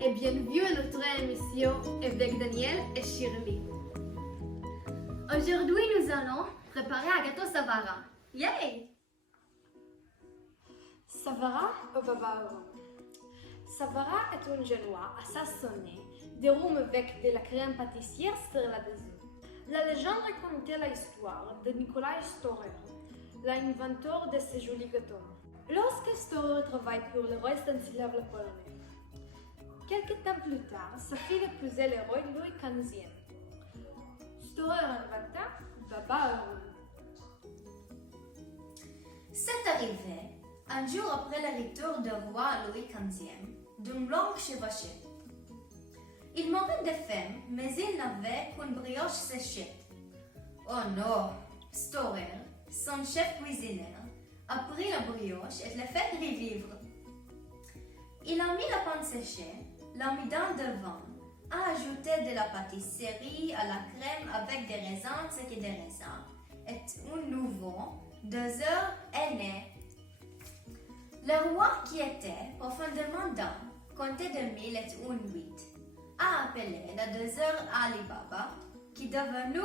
et bienvenue à notre émission avec Daniel et Shirley. Aujourd'hui, nous allons préparer un gâteau Savara. Yay! Savara au baba au rhum. Savara est un genois assaisonné de rhum avec de la crème pâtissière sur la dessus. La légende racontait l'histoire de Nikolai Storer, l'inventeur de ce joli gâteau. Lorsque Storer travaille pour le roi d'Stanisław polonais, quelques temps plus tard, sa fille épousait le roi Louis XV. Storer inventa baba au rhum. C'est arrivé un jour après le retour du roi Louis XV d'une longue chevauchée. Il mourait de faim, mais il n'avait qu'une brioche séchée. Oh non! Storer, son chef cuisinier, a pris la brioche et l'a fait revivre. Il a mis la pâte séchée, l'a mis dans le vin, a ajouté de la pâtisserie à la crème avec des raisins secs et des raisins, et un nouveau 2 heures est né. Le roi, qui était profondément dingue, comptait de 1000 et une 8, a appelé la 2 heures Ali Baba, qui est devenu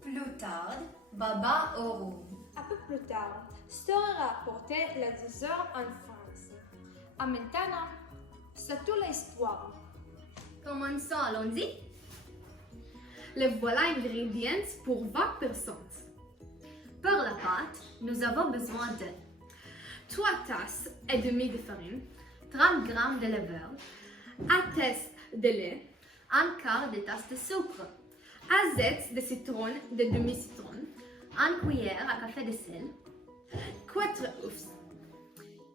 plus tard Baba au rhum. Un peu plus tard, Storer a apporté la 2 heures en France. Et maintenant, c'est toute l'histoire. Commençons, allons-y. Les voilà ingrédients pour 20 personnes. Pour la pâte, nous avons besoin de 3 tasses et demie de farine, 30 g de levure, 1 tasse de lait, 1 quart de tasse de sucre, 1 zeste de citron de demi-citron, 1 cuillère à café de sel, 4 œufs,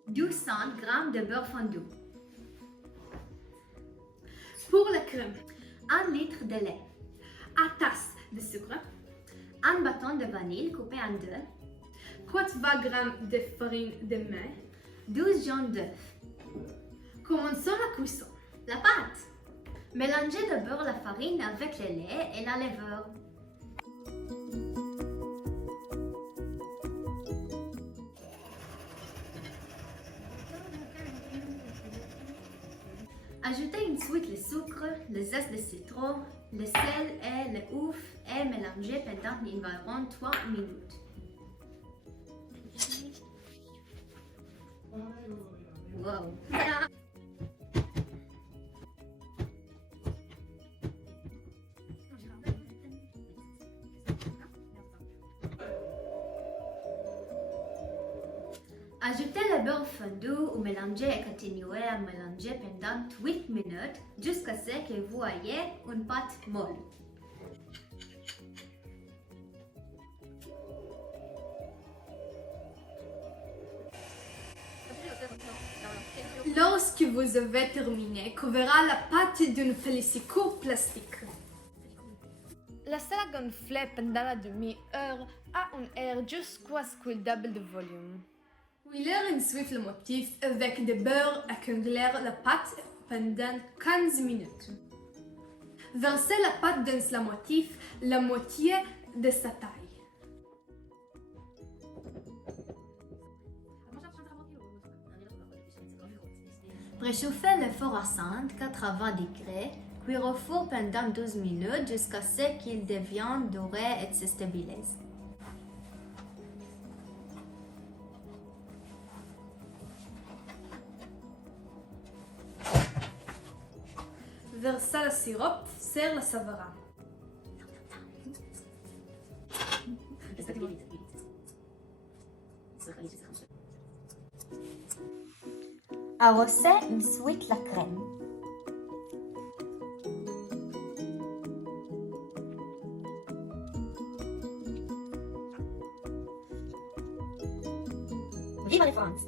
200 g de beurre fondu. Pour la crème, 1 litre de lait, 1 tasse de sucre, 1 bâton de vanille coupé en 2, 80 g de farine de maïs, 12 jaunes d'œufs. Commençons la cuisson. La pâte. Mélangez d'abord la farine avec le lait et la levure. Ajoutez ensuite le sucre, le zeste de citron, le sel et le œuf et mélangez pendant environ 3 minutes. Wow. Ajoutez le beurre fondu ou mélangez et continuez à mélanger pendant 8 minutes jusqu'à ce que vous ayez une pâte molle. Lorsque vous avez terminé, couvrez la pâte d'une pellicule plastique. Laissez-la gonfler pendant la demi-heure à une heure jusqu'à ce qu'il double de volume. Huilez ensuite le motif avec du beurre et congelez la pâte pendant 15 minutes. Versez la pâte dans le motif la moitié de sa taille. Préchauffez le four à 180 degrés, cuire au four pendant 12 minutes jusqu'à ce qu'il devienne doré et se stabilise. Versez le sirop sur la savara. Arrosez ensuite la crème. Vive la France!